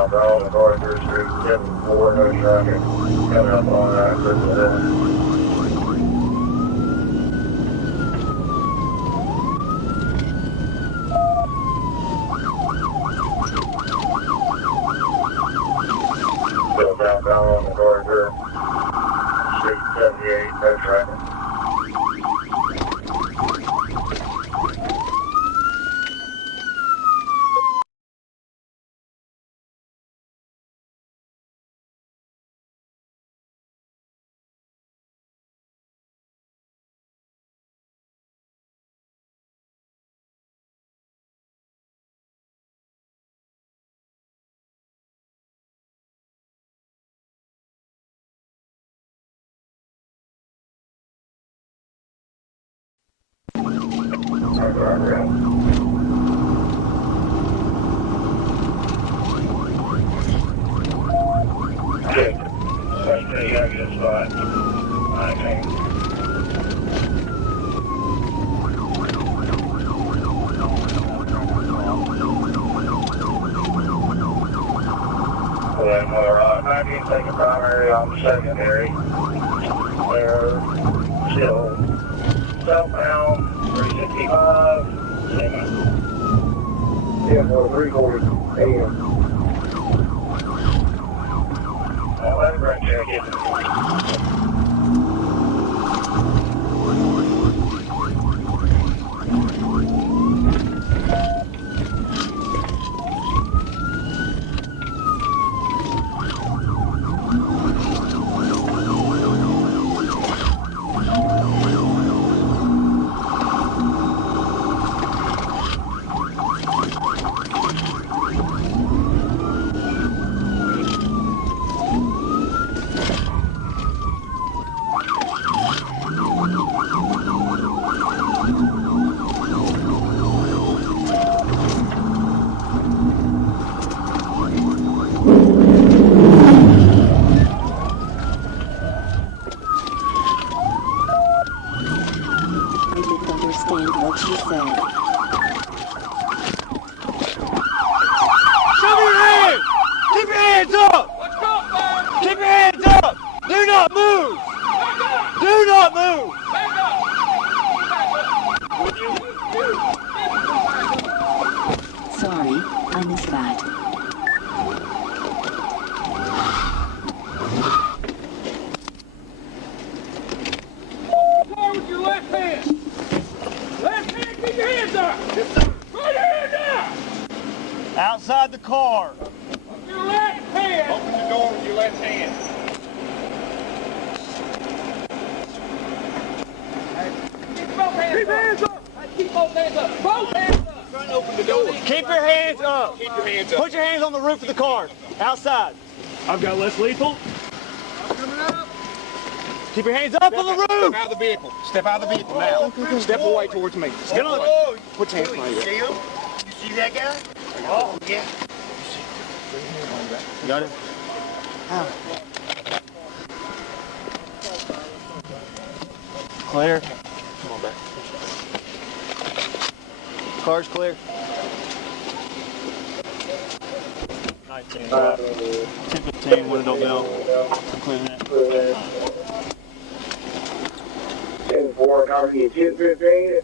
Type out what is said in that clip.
southbound on North Street, 74, no traffic. Coming up on Crystal Hill. Still southbound on the North Street, 78, no traffic. Good. Second to the exit spot. I think. Then we're 19 second primary on the secondary. They're still southbound, 365, same up. Yeah, for 3:40 a.m. Well, let him bring check in. Understand what she said. Show me your hands! Keep your hands up! Keep your hands up! Do not move! Do not move! Sorry, I missed that. With your left hand! Left hand, keep your hands up! Put your hands up! Outside the car. With your left hand. Open the door with your left hand. Keep both hands up. Keep hands up. Keep both hands up. Both hands up. Try and open the door. Keep your hands up. Keep your hands up. Put your hands on the roof of the car. Outside. I've got less lethal. I'm coming up. Keep your hands up on the roof! Step out of the vehicle. Step out of the vehicle now. Step away towards me. Get on. Put your hands behind you. See him? You see that guy? Oh, yeah. Got it? Clear. Come on back. Car's clear. 19. 10-15, window bell. I'm clearing that. 10-4, copy 10-15.